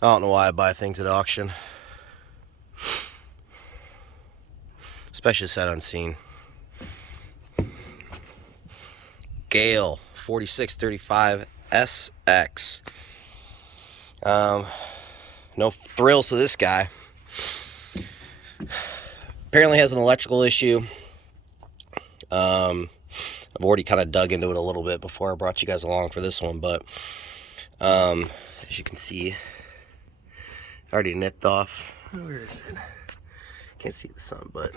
I don't know why I buy things at auction, especially sight unseen. Gehl 4635 SX. No thrills to this guy. Apparently has an electrical issue. I've already kind of dug into it a little bit before I brought you guys along for this one, but as you can see, I already nipped off. Where is it? Can't see the sun, but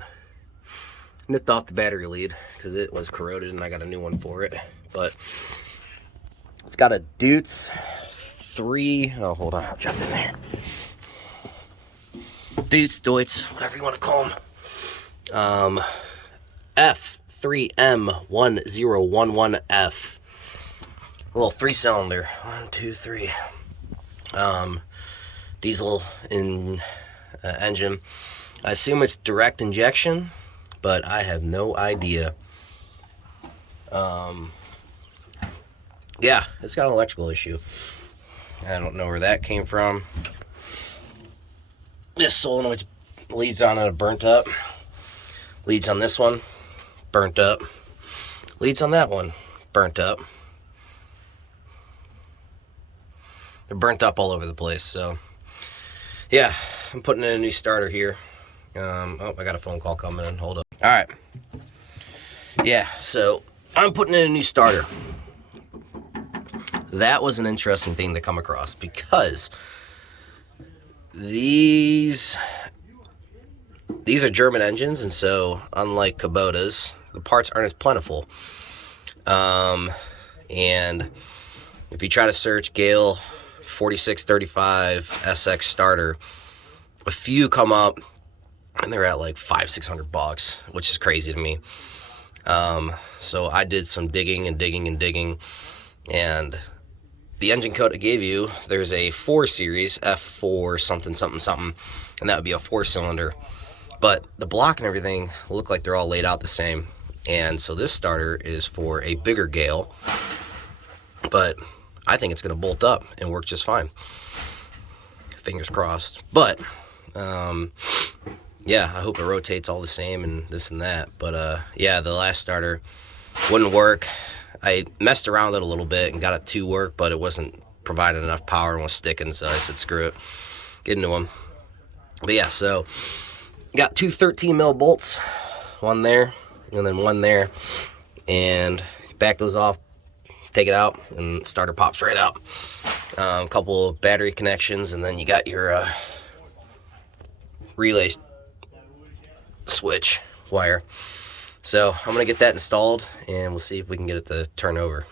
nipped off the battery lead because it was corroded and I got a new one for it. But it's got a Deutz 3. Oh, hold on, I'll jump in there. Deutz, whatever you want to call them. F3M1011F. A little 3-cylinder. 1, 2, 3. Diesel engine. I assume it's direct injection, but I have no idea. Yeah, it's got an electrical issue. I don't know where that came from. This solenoid leads on it are burnt up. Leads on this one, burnt up. Leads on that one, burnt up. They're burnt up all over the place. So, yeah, I'm putting in a new starter here. Oh, I got a phone call coming in. Hold up. All right. Yeah, so I'm putting in a new starter. That was an interesting thing to come across because these are German engines, and so unlike Kubota's, the parts aren't as plentiful. And if you try to search Gehl 4635 SX starter, a few come up and they're at like $500-600, which is crazy to me. So I did some digging, and the engine code I gave you, there's a 4 series, F4 something, and that would be a 4-cylinder. But the block and everything look like they're all laid out the same. And so this starter is for a bigger Gehl, but I think it's going to bolt up and work just fine. Fingers crossed. But, yeah, I hope it rotates all the same and this and that. But, yeah, the last starter wouldn't work. I messed around with it a little bit and got it to work, but it wasn't providing enough power and was sticking, so I said, screw it, get into them. But yeah, so got 2 13mm bolts, one there and then one there, and back those off, take it out, and starter pops right out. A couple of battery connections, and then you got your relay switch wire. So I'm going to get that installed, and we'll see if we can get it to turn over.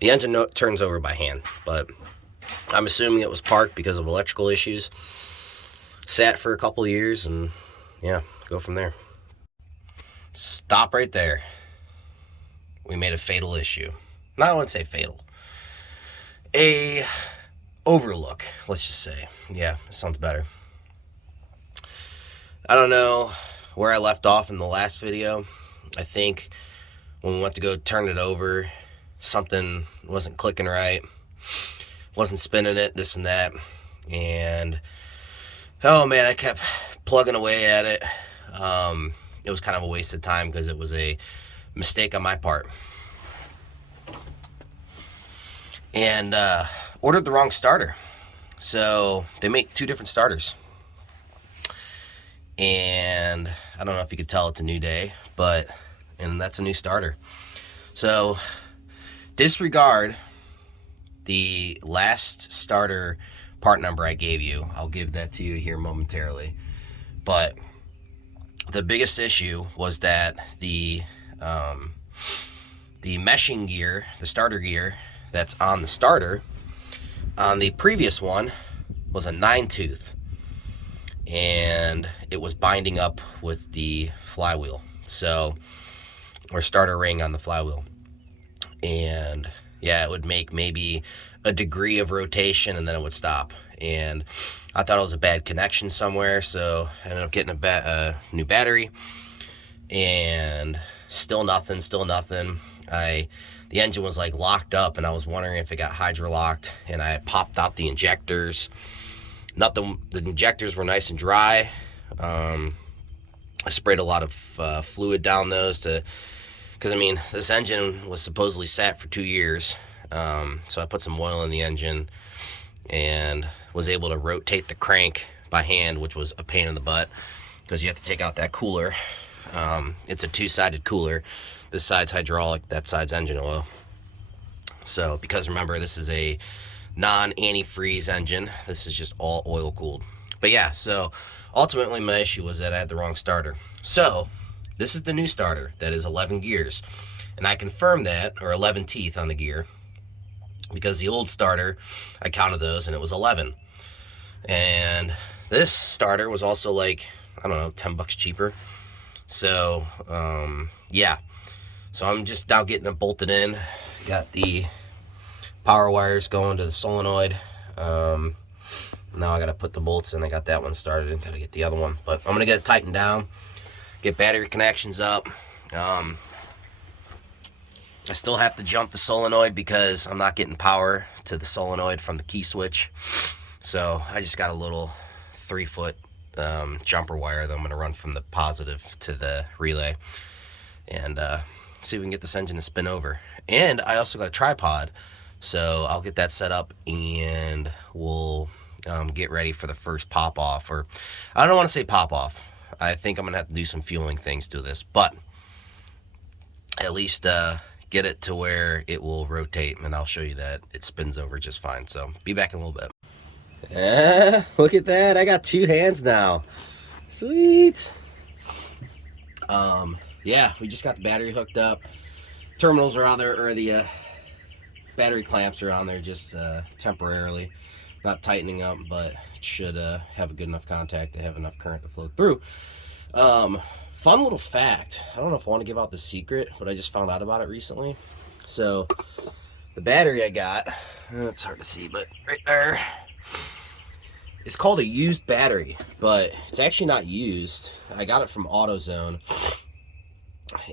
The engine turns over by hand, but I'm assuming it was parked because of electrical issues. Sat for a couple of years, and yeah, go from there. Stop right there. We made a fatal issue. No, I wouldn't say fatal. A overlook, let's just say. Yeah, sounds better. I don't know where I left off in the last video. I think when we went to go turn it over, something wasn't clicking right, wasn't spinning it, this and that, and oh man, I kept plugging away at it. It was kind of a waste of time because it was a mistake on my part, and ordered the wrong starter. So they make 2 different starters, and I don't know if you could tell it's a new day, and that's a new starter. So disregard the last starter part number I gave you. I'll give that to you here momentarily. But the biggest issue was that the meshing gear, the starter gear that's on the starter, on the previous one was a 9-tooth, and it was binding up with the flywheel, so, or starter ring on the flywheel. And yeah, it would make maybe a degree of rotation and then it would stop. And I thought it was a bad connection somewhere, so I ended up getting a new battery, and still nothing. The engine was like locked up, and I was wondering if it got hydrolocked, and I popped out the injectors, Nothing. The injectors were nice and dry. I sprayed a lot of fluid down those because I mean, this engine was supposedly sat for 2 years. So I put some oil in the engine and was able to rotate the crank by hand, which was a pain in the butt because you have to take out that cooler. It's a 2-sided cooler. This side's hydraulic, that side's engine oil. So, because remember, this is a non-antifreeze engine. This is just all oil cooled. But yeah, so ultimately my issue was that I had the wrong starter. So, this is the new starter that is 11 gears. And I confirmed that, or 11 teeth on the gear, because the old starter, I counted those and it was 11. And this starter was also like, I don't know, $10 cheaper. So, yeah. So I'm just now getting it bolted in. Got the power wires going to the solenoid. Now I got to put the bolts in. I got that one started and got to get the other one. But I'm going to get it tightened down, get battery connections up. I still have to jump the solenoid because I'm not getting power to the solenoid from the key switch. So I just got a little 3-foot jumper wire that I'm going to run from the positive to the relay and see if we can get this engine to spin over. And I also got a tripod, so I'll get that set up and we'll get ready for the first pop off. Or I don't want to say pop off. I think I'm going to have to do some fueling things to this, but at least get it to where it will rotate, and I'll show you that it spins over just fine. So be back in a little bit. Look at that. I got 2 hands now. Sweet. Yeah, we just got the battery hooked up. Terminals are on there, or the battery clamps are on there just temporarily. Not tightening up, but it should have a good enough contact to have enough current to flow through. Fun little fact. I don't know if I want to give out the secret, but I just found out about it recently. So, the battery I got, it's hard to see, but right there, it's called a used battery, but it's actually not used. I got it from AutoZone.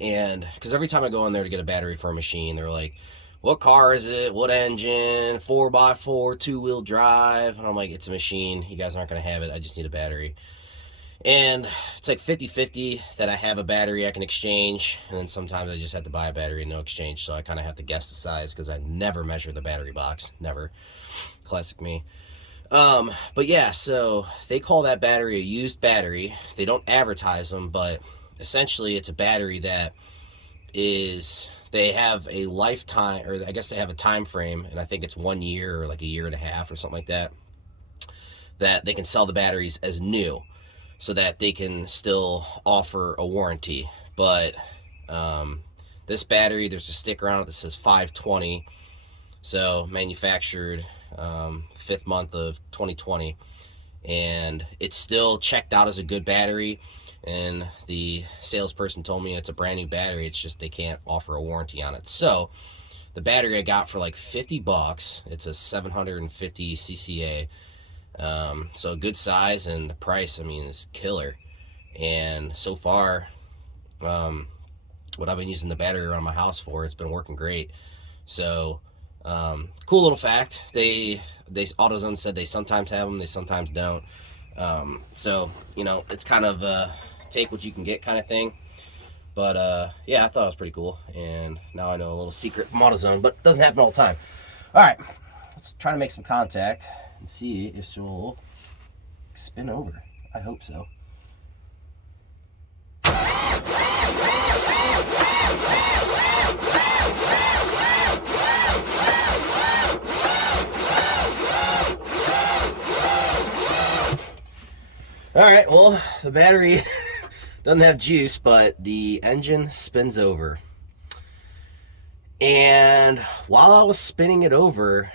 And because every time I go in there to get a battery for a machine, they're like, what car is it? What engine? 4x4, 2-wheel drive? And I'm like, it's a machine. You guys aren't going to have it. I just need a battery. And it's like 50-50 that I have a battery I can exchange. And then sometimes I just have to buy a battery and no exchange. So I kind of have to guess the size because I never measure the battery box. Never. Classic me. But yeah, so they call that battery a used battery. They don't advertise them, but essentially it's a battery that is, they have a lifetime, or I guess they have a time frame, and I think it's 1 year or like a year and a half or something like that, that they can sell the batteries as new so that they can still offer a warranty. But this battery, there's a sticker on it that says 520, so manufactured 5th month of 2020, and it's still checked out as a good battery. And the salesperson told me it's a brand new battery, it's just they can't offer a warranty on it. So the battery I got for like $50, it's a 750 cca, so a good size, and the price, I mean, is killer. And so far, what I've been using the battery around my house for, it's been working great. So cool little fact. They AutoZone said they sometimes have them, they sometimes don't. So, you know, it's kind of take what you can get kind of thing. But yeah, I thought it was pretty cool, and now I know a little secret from AutoZone, but it doesn't happen all the time. All right, let's try to make some contact and see if she'll spin over. I hope so. All right, well, the battery doesn't have juice, but the engine spins over. And while I was spinning it over,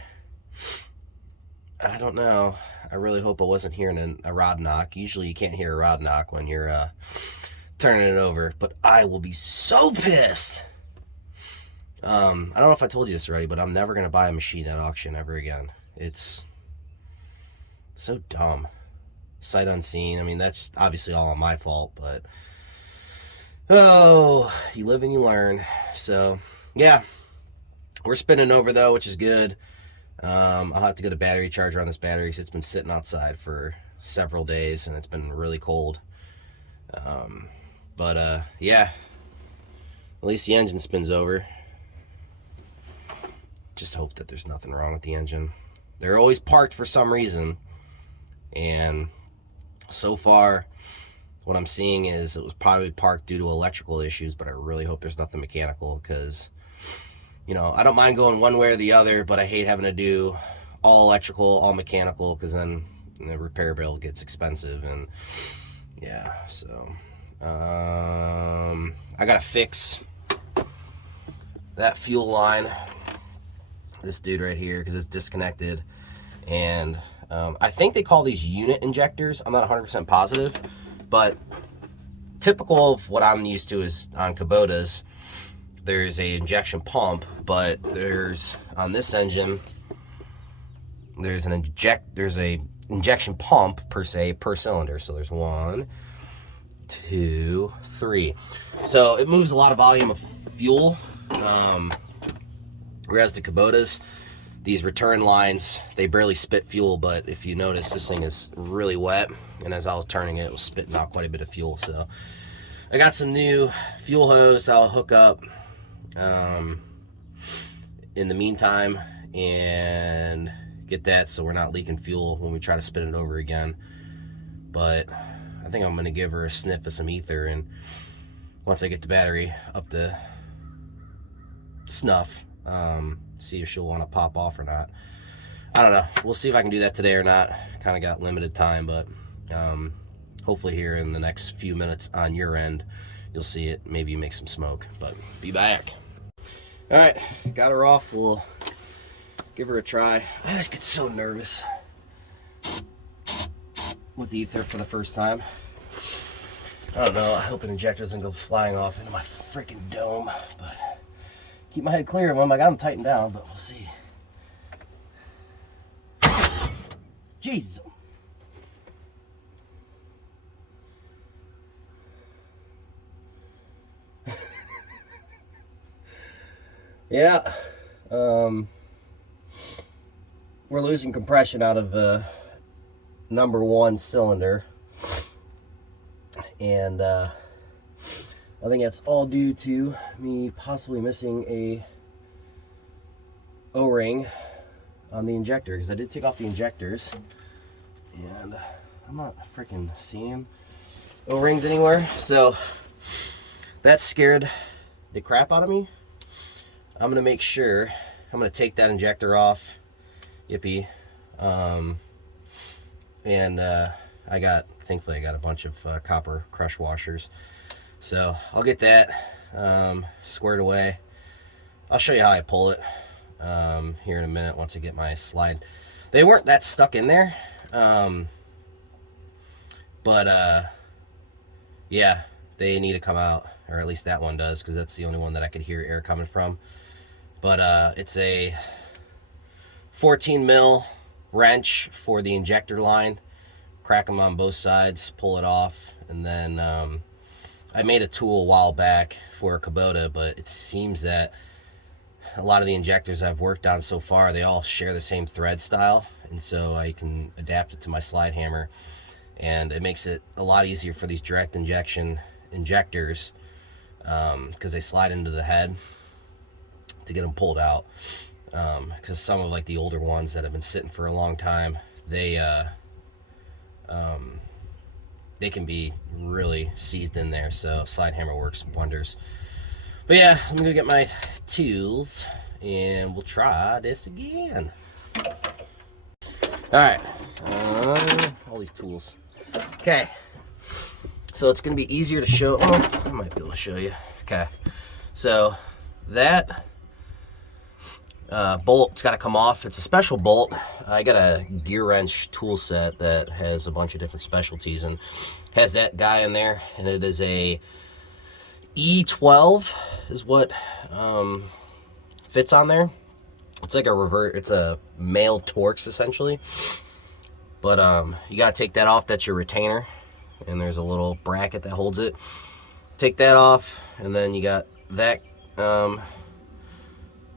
I don't know, I really hope I wasn't hearing a rod knock. Usually you can't hear a rod knock when you're turning it over, but I will be so pissed. I don't know if I told you this already, but I'm never going to buy a machine at auction ever again. It's so dumb. Sight unseen. I mean, that's obviously all on my fault, but oh, you live and you learn. So yeah, we're spinning over though, which is good. I'll have to get a battery charger on this battery because it's been sitting outside for several days and it's been really cold. Yeah, at least the engine spins over. Just hope that there's nothing wrong with the engine. They're always parked for some reason, and so far what I'm seeing is it was probably parked due to electrical issues, but I really hope there's nothing mechanical, because you know, I don't mind going one way or the other, but I hate having to do all electrical, all mechanical, because then the repair bill gets expensive. And yeah, so I gotta fix that fuel line, this dude right here, because it's disconnected. And I think they call these unit injectors. I'm not 100% positive, but typical of what I'm used to is on Kubotas, there's a injection pump, but there's, on this engine, there's a injection pump per se per cylinder. So there's 1, 2, 3. So it moves a lot of volume of fuel. Whereas the Kubotas, these return lines, they barely spit fuel, but if you notice, this thing is really wet, and as I was turning it, it was spitting out quite a bit of fuel. So I got some new fuel hose I'll hook up in the meantime and get that so we're not leaking fuel when we try to spin it over again. But I think I'm going to give her a sniff of some ether, and once I get the battery up to snuff, see if she'll want to pop off or not. I don't know. We'll see if I can do that today or not. Kind of got limited time, but hopefully here in the next few minutes on your end, you'll see it maybe make some smoke. But be back. All right, got her off. We'll give her a try. I always get so nervous with ether for the first time. I don't know. I hope an injector doesn't go flying off into my freaking dome, but keep my head clear of them. I got them tightened down, but we'll see. Jesus. Yeah. We're losing compression out of number 1 cylinder. And I think that's all due to me possibly missing a O-ring on the injector, because I did take off the injectors and I'm not freaking seeing O-rings anywhere. So that scared the crap out of me. I'm gonna make sure, I'm gonna take that injector off. Yippee. Thankfully I got a bunch of copper crush washers. So I'll get that squared away. I'll show you how I pull it here in a minute once I get my slide. They weren't that stuck in there. Yeah, they need to come out, or at least that one does, because that's the only one that I could hear air coming from. But it's a 14 mil wrench for the injector line. Crack them on both sides, pull it off, and then I made a tool a while back for a Kubota, but it seems that a lot of the injectors I've worked on so far, they all share the same thread style, and so I can adapt it to my slide hammer, and it makes it a lot easier for these direct injection injectors because they slide into the head to get them pulled out, because some of like the older ones that have been sitting for a long time, they can be really seized in there. So slide hammer works wonders. But yeah, let me go get my tools and we'll try this again. All right, all these tools. Okay, so it's gonna be easier to show. Oh, I might be able to show you. Okay, so that bolt's got to come off. It's a special bolt. I got a gear wrench tool set that has a bunch of different specialties and has that guy in there, and it is a E12 is what fits on there. It's like it's a male Torx essentially, but you got to take that off. That's your retainer, and there's a little bracket that holds it. Take that off, and then you got that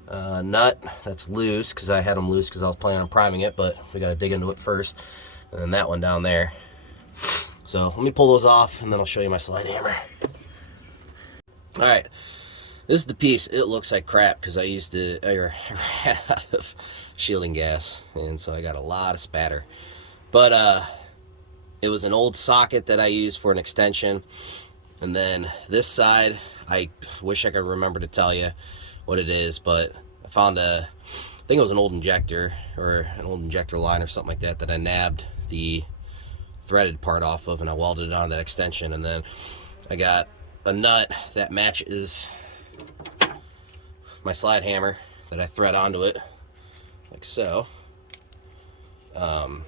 nut that's loose, because I had them loose because I was planning on priming it, but we got to dig into it first. And then that one down there. So let me pull those off, and then I'll show you my slide hammer. All right, this is the piece. It looks like crap because I ran out of shielding gas, and so I got a lot of spatter. But it was an old socket that I used for an extension. And then this side, I wish I could remember to tell you what it is, but I found I think it was an old injector, or an old injector line or something like that, that I nabbed the threaded part off of, and I welded it on that extension. And then I got a nut that matches my slide hammer that I thread onto it, like so. And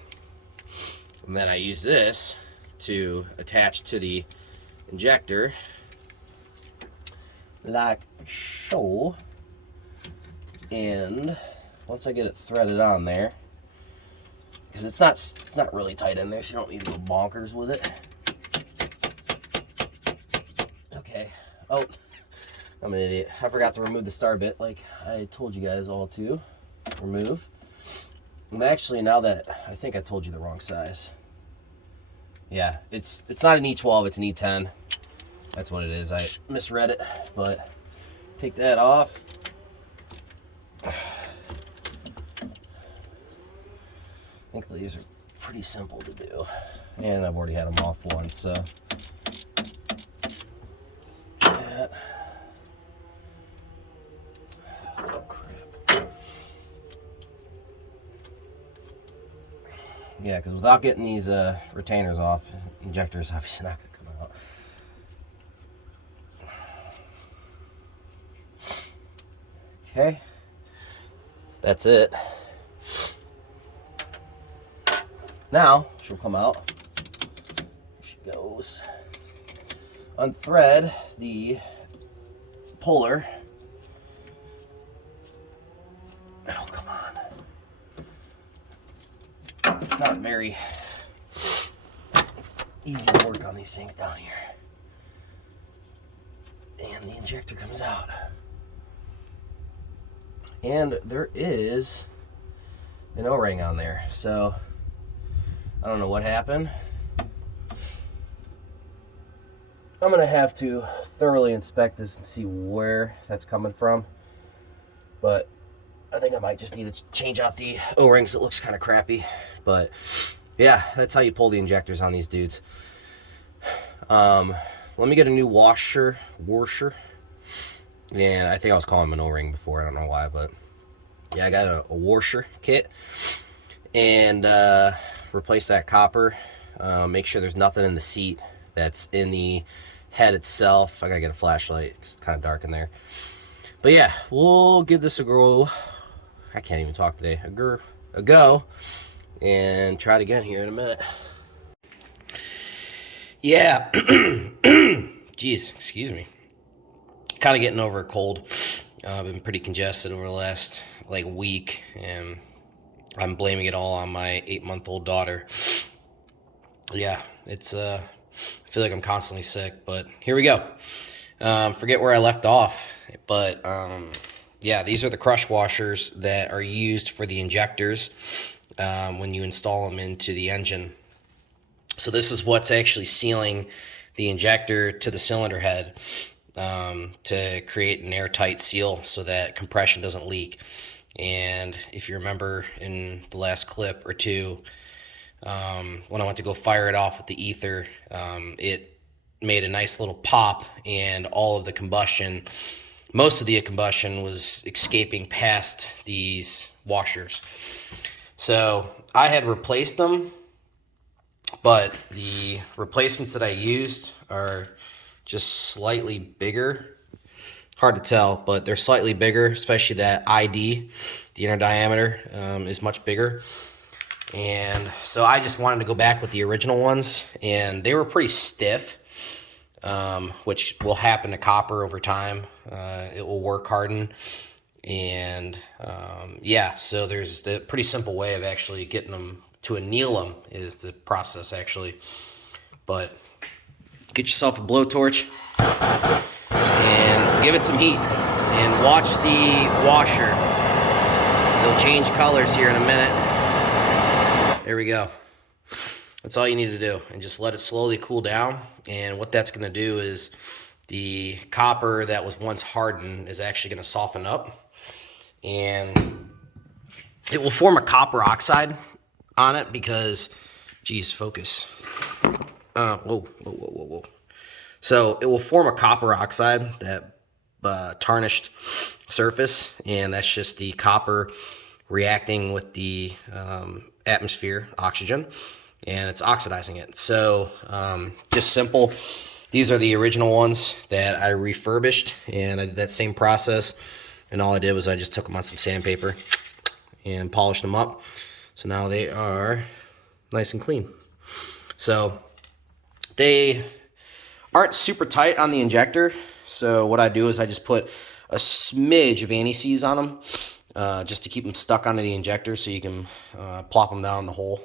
then I use this to attach to the injector, like so. And once I get it threaded on there, because it's not really tight in there, so you don't need to go bonkers with it. Okay. Oh, I'm an idiot. I forgot to remove the star bit, like I told you guys all to remove. And actually, now that I think I told you the wrong size. Yeah, it's not an E12, it's an E10. That's what it is. I misread it, but take that off. I think these are pretty simple to do, and I've already had them off once, so that. Oh crap! Yeah, because without getting these retainers off, injector's obviously not going to come out. Okay, that's it. Now she'll come out. Here she goes. Unthread the puller. Oh, come on. It's not very easy to work on these things down here. And the injector comes out. And there is an O-ring on there. So I don't know what happened. I'm going to have to thoroughly inspect this and see where that's coming from. But I think I might just need to change out the O-rings. It looks kind of crappy. But yeah, that's how you pull the injectors on these dudes. Let me get a new washer. And I think I was calling them an O-ring before. I don't know why, but yeah, I got a washer kit. And replace that copper. Make sure there's nothing in the seat that's in the head itself. I gotta get a flashlight because it's kind of dark in there. But yeah, we'll give this a go. I can't even talk today. A go, and try it again here in a minute. Yeah. Jeez, excuse me. Kind of getting over a cold. I've been pretty congested over the last week, and I'm blaming it all on my 8-month-old daughter. Yeah, it's I feel like I'm constantly sick, but here we go. Forget where I left off, but yeah, these are the crush washers that are used for the injectors when you install them into the engine. So this is what's actually sealing the injector to the cylinder head to create an airtight seal so that compression doesn't leak. And if you remember in the last clip or two, when I went to go fire it off with the ether, it made a nice little pop, and all of the combustion, most of the combustion, was escaping past these washers. So I had replaced them, but the replacements that I used are just slightly bigger. Hard to tell, but they're slightly bigger, especially that ID, the inner diameter, is much bigger. And so I just wanted to go back with the original ones, and they were pretty stiff, which will happen to copper over time. It will work harden. And yeah, so there's a pretty simple way of actually getting them to anneal them is the process actually. But get yourself a blowtorch and give it some heat. and watch the washer. It'll change colors here in a minute. There we go. That's all you need to do, and just let it slowly cool down. And what that's going to do is the copper that was once hardened is actually going to soften up, and it will form a copper oxide on it because, geez, focus. Whoa. So it will form a copper oxide, that tarnished surface, and that's just the copper reacting with the atmosphere, oxygen, and it's oxidizing it. So just simple. These are the original ones that I refurbished, and I did that same process, and all I did was I just took them on some sandpaper and polished them up. So now they are nice and clean. So they aren't super tight on the injector, so what I do is I just put a smidge of anti-seize on them, just to keep them stuck onto the injector, so you can plop them down in the hole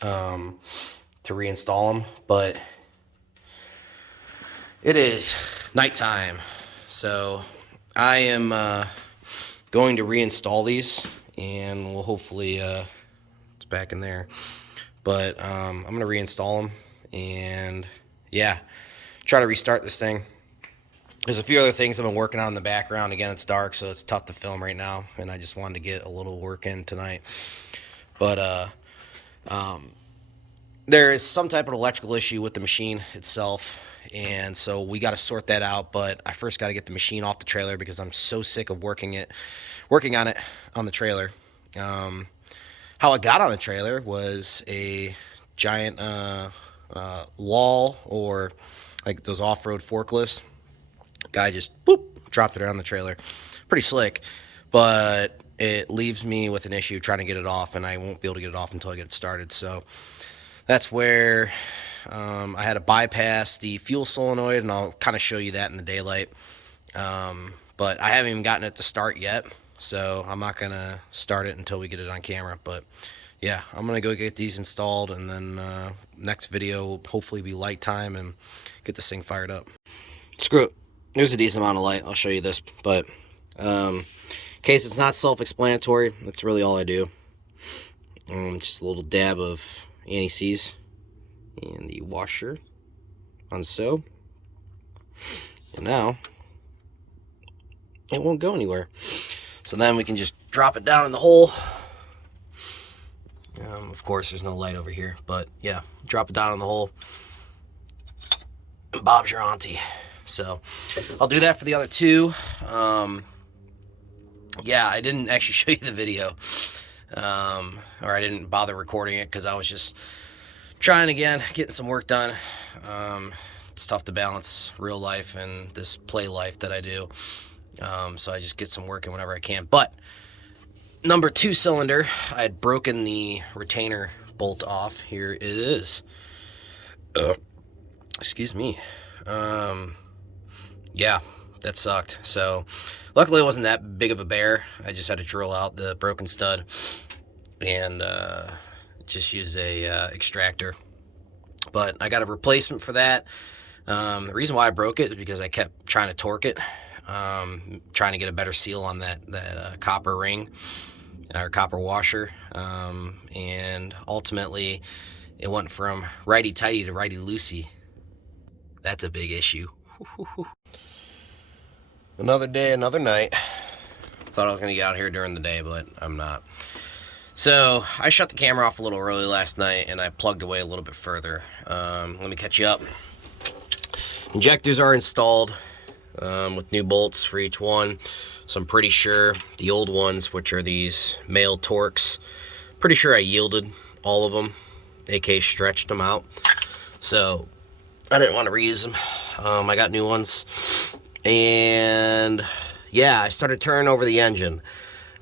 to reinstall them. But it is nighttime, so I am going to reinstall these, and we'll hopefully it's back in there, but I'm gonna reinstall them and yeah, try to restart this thing. There's a few other things I've been working on in the background. Again, it's dark, so it's tough to film right now, and I just wanted to get a little work in tonight. But there is some type of electrical issue with the machine itself, and so we got to sort that out. But I first got to get the machine off the trailer because I'm so sick of working on it on the trailer. How I got on the trailer was a giant wall, or like those off-road forklifts. Guy just boop dropped it on the trailer. Pretty slick, but it leaves me with an issue trying to get it off, and I won't be able to get it off until I get it started. So that's where I had to bypass the fuel solenoid, and I'll kind of show you that in the daylight. But I haven't even gotten it to start yet, so I'm not gonna start it until we get it on camera. But yeah, I'm gonna go get these installed, and then next video will hopefully be light time and get this thing fired up. Screw it. There's a decent amount of light. I'll show you this, but in case it's not self-explanatory, that's really all I do. Just a little dab of anti-seize and the washer on so. And now it won't go anywhere. So then we can just drop it down in the hole. Of course, there's no light over here, but yeah, drop it down in the hole. And Bob's your auntie. So I'll do that for the other two. Yeah, I didn't actually show you the video, or I didn't bother recording it because I was just trying again, getting some work done. It's tough to balance real life and this play life that I do. So I just get some work in whenever I can. But number 2 cylinder, I had broken the retainer bolt off. Here it is. Excuse me. Yeah, that sucked. So luckily it wasn't that big of a bear. I just had to drill out the broken stud and just use a extractor. But I got a replacement for that. The reason why I broke it is because I kept trying to torque it, trying to get a better seal on that copper ring or copper washer, and ultimately it went from righty-tighty to righty-loosey. That's a big issue. Another day, another night. Thought I was going to get out here during the day, but I'm not. So I shut the camera off a little early last night, and I plugged away a little bit further. Let me catch you up. Injectors are installed with new bolts for each one. So I'm pretty sure the old ones, which are these male Torx, pretty sure I yielded all of them, aka stretched them out. So I didn't want to reuse them. I got new ones. And yeah, I started turning over the engine.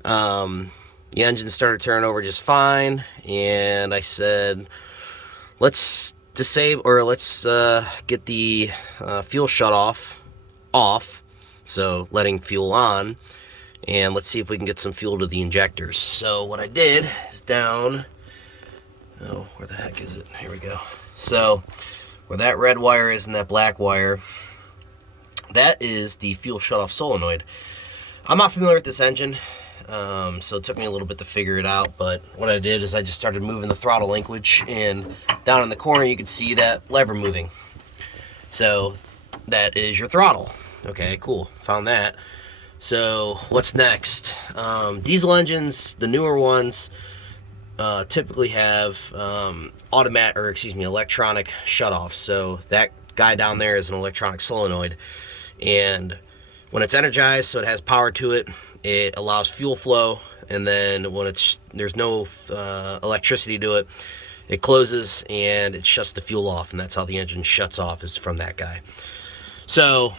The engine started turning over just fine, and I said, let's disable, or let's get the fuel shutoff off, so letting fuel on, and let's see if we can get some fuel to the injectors. So what I did is down, oh, where the heck is it? Here we go. So where that red wire is and that black wire, that is the fuel shutoff solenoid. I'm not familiar with this engine, so it took me a little bit to figure it out, but what I did is I just started moving the throttle linkage, and down in the corner you can see that lever moving. So that is your throttle. Okay, cool, found that. So what's next? Diesel engines, the newer ones, typically have electronic shutoffs. So that guy down there is an electronic solenoid, and when it's energized, so it has power to it, it allows fuel flow, and then when there's no electricity to it, it closes and it shuts the fuel off, and that's how the engine shuts off, is from that guy. So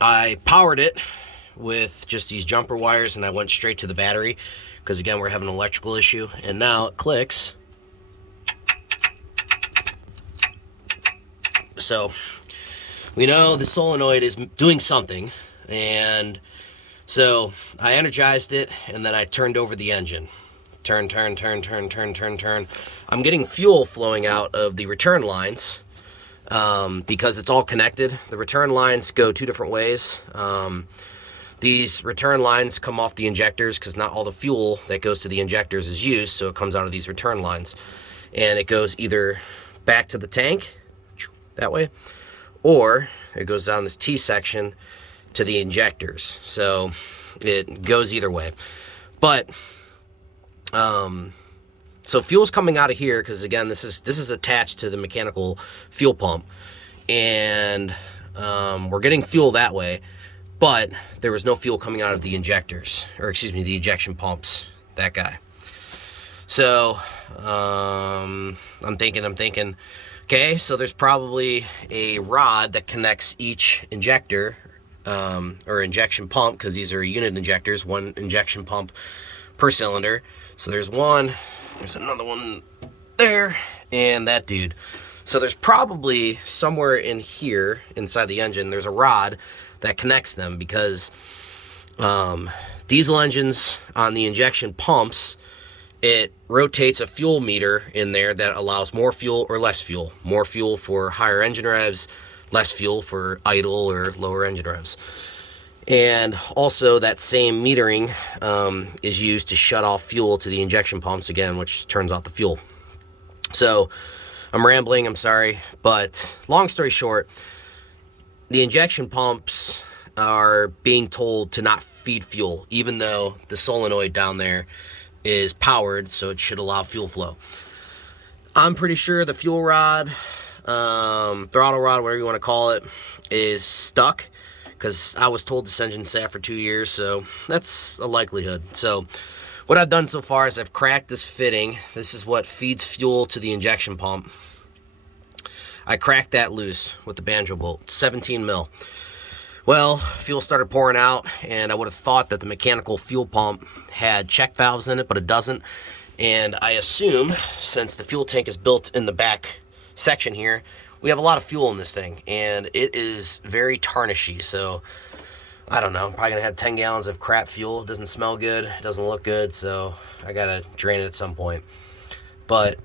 I powered it with just these jumper wires, and I went straight to the battery because, again, we're having an electrical issue. And now it clicks. So we know the solenoid is doing something, and so I energized it, and then I turned over the engine. Turn. I'm getting fuel flowing out of the return lines because it's all connected. The return lines go two different ways. These return lines come off the injectors because not all the fuel that goes to the injectors is used, so it comes out of these return lines. And it goes either back to the tank, that way, or it goes down this T section to the injectors. So it goes either way. But so fuel's coming out of here because, again, this is attached to the mechanical fuel pump, and we're getting fuel that way. But there was no fuel coming out of the injectors, or excuse me, the ejection pumps, that guy. So I'm thinking, okay, so there's probably a rod that connects each injector or injection pump, because these are unit injectors, one injection pump per cylinder. So there's one, there's another one there, and that dude. So there's probably somewhere in here, inside the engine, there's a rod that connects them, because diesel engines on the injection pumps, it rotates a fuel meter in there that allows more fuel or less fuel. More fuel for higher engine revs, less fuel for idle or lower engine revs. And also that same metering is used to shut off fuel to the injection pumps, again, which turns off the fuel. So I'm rambling, I'm sorry, but long story short, the injection pumps are being told to not feed fuel, even though the solenoid down there is powered, so it should allow fuel flow. I'm pretty sure the fuel rod, throttle rod, whatever you want to call it, is stuck, because I was told this engine sat for 2 years, so that's a likelihood. So what I've done so far is I've cracked this fitting. This is what feeds fuel to the injection pump. I cracked that loose with the banjo bolt, 17 mil. Well, fuel started pouring out, and I would have thought that the mechanical fuel pump had check valves in it, but it doesn't. And I assume, since the fuel tank is built in the back section here, we have a lot of fuel in this thing, and it is very tarnishy. So I don't know, I'm probably gonna have 10 gallons of crap fuel. It doesn't smell good, it doesn't look good, so I gotta drain it at some point. But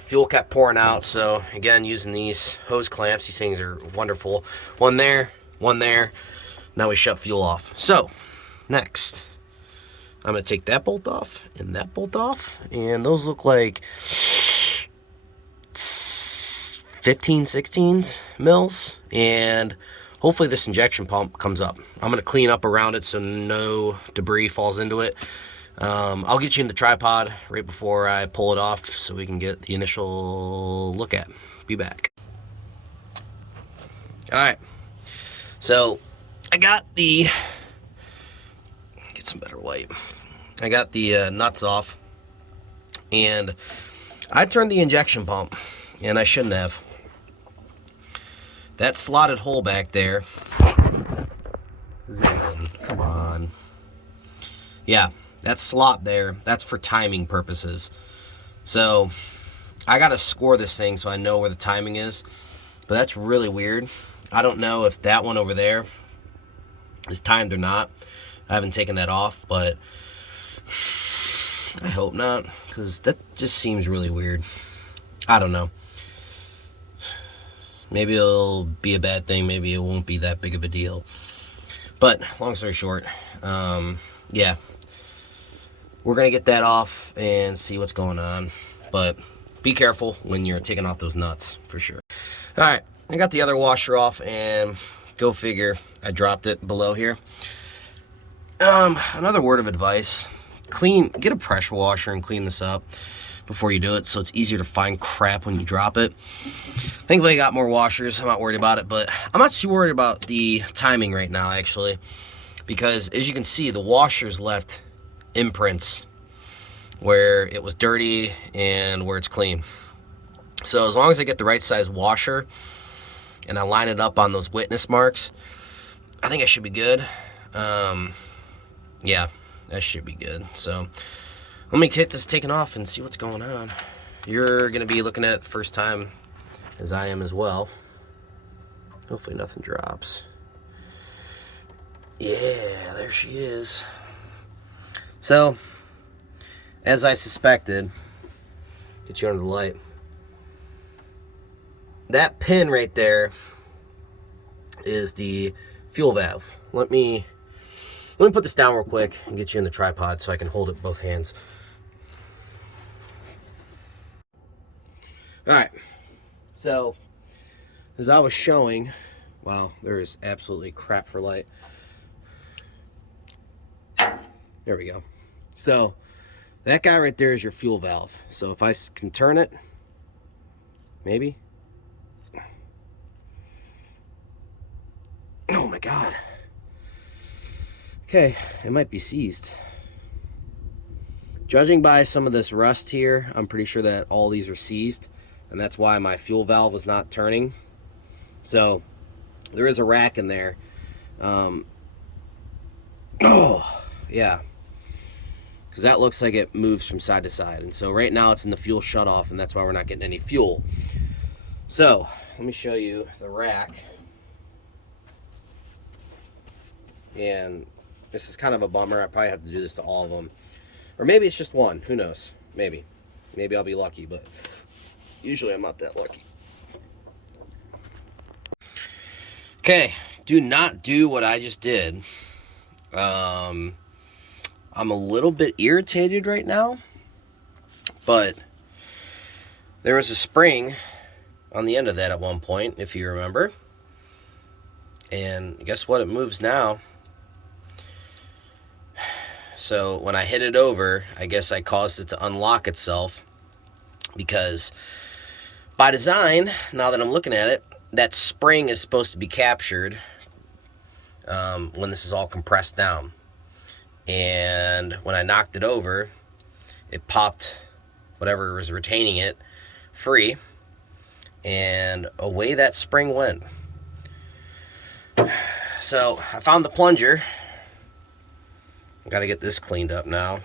fuel kept pouring out, so again, using these hose clamps, these things are wonderful. One there, now we shut fuel off. So next, I'm gonna take that bolt off and that bolt off, and those look like 15, 16 mils, and hopefully this injection pump comes up. I'm gonna clean up around it so no debris falls into it. I'll get you in the tripod right before I pull it off so we can get the initial look at. Be back. Alright, so I got the, get some better light. I got the nuts off, and I turned the injection pump, and I shouldn't have. That slotted hole back there, come on, yeah, that slot there, that's for timing purposes. So I gotta score this thing so I know where the timing is, but that's really weird. I don't know if that one over there is timed or not. I haven't taken that off, but I hope not, because that just seems really weird. I don't know. Maybe it'll be a bad thing, maybe it won't be that big of a deal. But long story short, yeah, we're gonna get that off and see what's going on. But be careful when you're taking off those nuts, for sure. All right, I got the other washer off, and go figure, I dropped it below here. Another word of advice: get a pressure washer and clean this up before you do it, so it's easier to find crap when you drop it. Thankfully I got more washers, I'm not worried about it, but I'm not too worried about the timing right now, actually, because as you can see, the washers left imprints where it was dirty and where it's clean. So as long as I get the right size washer and I line it up on those witness marks, I think I should be good. Yeah, that should be good. So let me get this taken off and see what's going on. You're gonna be looking at it the first time, as I am as well. Hopefully nothing drops. Yeah, there she is. So, as I suspected, get you under the light, that pin right there is the fuel valve. Let me put this down real quick and get you in the tripod so I can hold it with both hands. All right, so as I was showing, wow, there is absolutely crap for light. There we go. So that guy right there is your fuel valve. So if I can turn it, maybe. Oh my God. Okay, it might be seized. Judging by some of this rust here, I'm pretty sure that all these are seized, and that's why my fuel valve is not turning. So there is a rack in there. Oh, yeah. Because that looks like it moves from side to side. And so right now it's in the fuel shutoff, and that's why we're not getting any fuel. So let me show you the rack. And this is kind of a bummer. I probably have to do this to all of them. Or maybe it's just one. Who knows? Maybe. Maybe I'll be lucky, but usually I'm not that lucky. Okay, do not do what I just did. I'm a little bit irritated right now, but there was a spring on the end of that at one point, if you remember. And guess what? It moves now. So when I hit it over, I guess I caused it to unlock itself, because by design, now that I'm looking at it, that spring is supposed to be captured when this is all compressed down. And when I knocked it over, it popped whatever was retaining it free, and away that spring went. So I found the plunger. I gotta get this cleaned up now.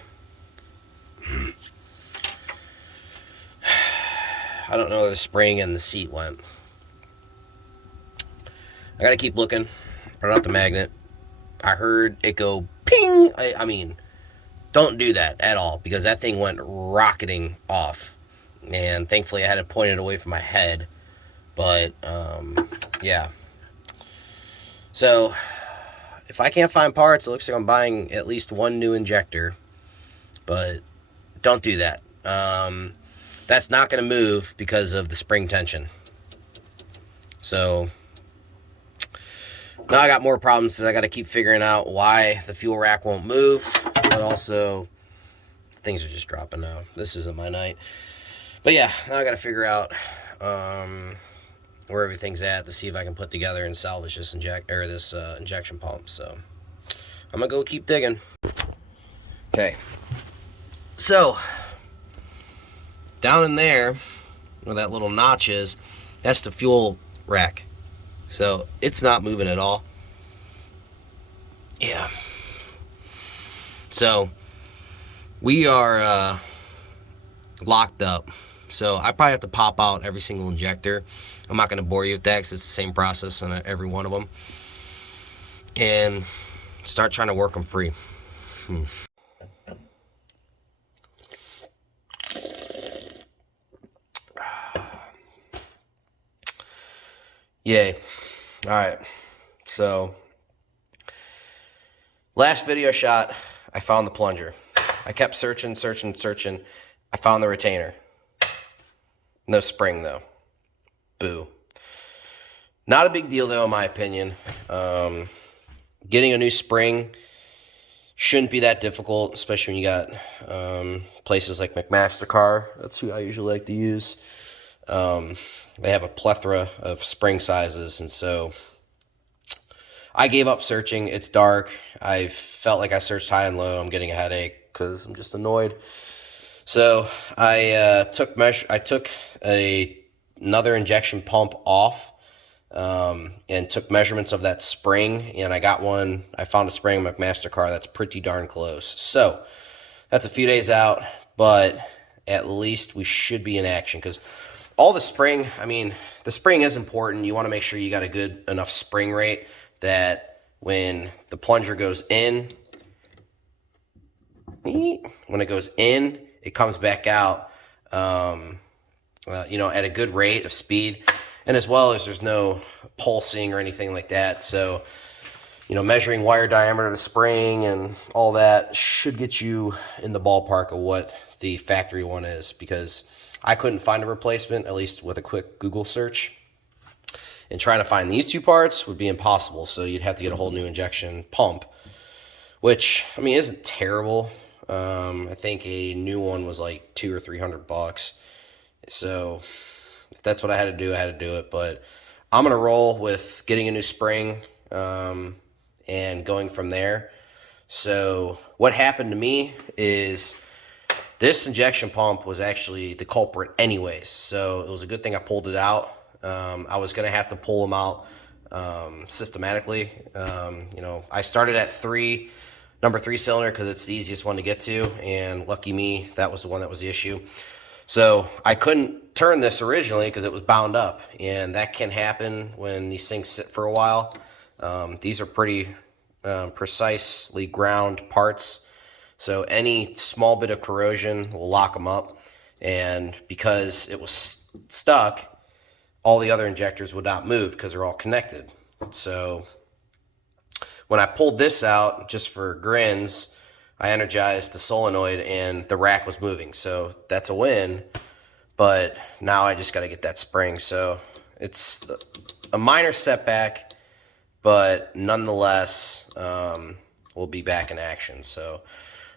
I don't know where the spring and the seat went. I gotta keep looking. Run out the magnet. I heard it go ping. I mean, don't do that at all, because that thing went rocketing off. And thankfully I had it pointed away from my head. But, yeah. So, if I can't find parts, it looks like I'm buying at least one new injector. But don't do that. That's not going to move because of the spring tension. So now I got more problems, because I got to keep figuring out why the fuel rack won't move. But also, things are just dropping now. This isn't my night. But yeah, now I got to figure out where everything's at to see if I can put together and salvage this injection pump. So I'm gonna go keep digging. Okay, so down in there where that little notch is, that's the fuel rack. So it's not moving at all. Yeah. So we are locked up. So I probably have to pop out every single injector. I'm not going to bore you with that, because it's the same process on every one of them. And start trying to work them free. Yay. Alright. So Last video shot, I found the plunger. I kept searching. I found the retainer. No spring though. Boo. Not a big deal though, in my opinion. Getting a new spring shouldn't be that difficult, especially when you got places like McMaster-Carr. That's who I usually like to use. They have a plethora of spring sizes, and so I gave up searching. It's dark. I felt like I searched high and low. I'm getting a headache because I'm just annoyed. So I took another injection pump off and took measurements of that spring, and I got one. I found a spring McMaster-Carr that's pretty darn close. So that's a few days out, but at least we should be in action because all the spring, I mean, the spring is important. You want to make sure you got a good enough spring rate that when the plunger goes in, it comes back out, at a good rate of speed, and as well as there's no pulsing or anything like that. So, measuring wire diameter of the spring and all that should get you in the ballpark of what the factory one is, because I couldn't find a replacement, at least with a quick Google search. And trying to find these two parts would be impossible, so you'd have to get a whole new injection pump, which, I mean, isn't terrible. I think a new one was like $200 or $300. So if that's what I had to do, I had to do it. But I'm going to roll with getting a new spring and going from there. So what happened to me is this injection pump was actually the culprit anyways. So it was a good thing I pulled it out. I was going to have to pull them out systematically. I started at number 3 cylinder because it's the easiest one to get to, and lucky me, that was the one that was the issue. So I couldn't turn this originally because it was bound up, and that can happen when these things sit for a while. These are pretty precisely ground parts, so any small bit of corrosion will lock them up, and because it was stuck, all the other injectors would not move because they're all connected. So when I pulled this out, just for grins, I energized the solenoid and the rack was moving. So that's a win, but now I just got to get that spring. So it's a minor setback, but nonetheless, we'll be back in action. So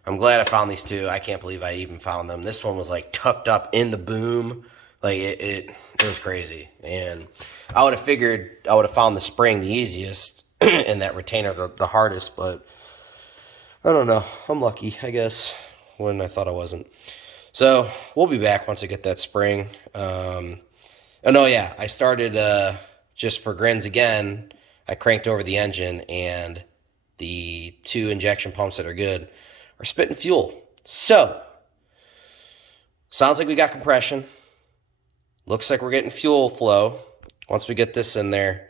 I'm glad I found these two. I can't believe I even found them. This one was like tucked up in the boom. Like it was crazy. And I would have figured I would have found the spring the easiest and that retainer the hardest, but I don't know. I'm lucky, I guess, when I thought I wasn't. So we'll be back once I get that spring. I started just for grins again. I cranked over the engine, and the 2 injection pumps that are good are spitting fuel. So sounds like we got compression. Looks like we're getting fuel flow. Once we get this in there,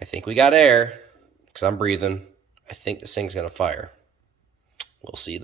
I think we got air because I'm breathing. I think this thing's going to fire. We'll see, though.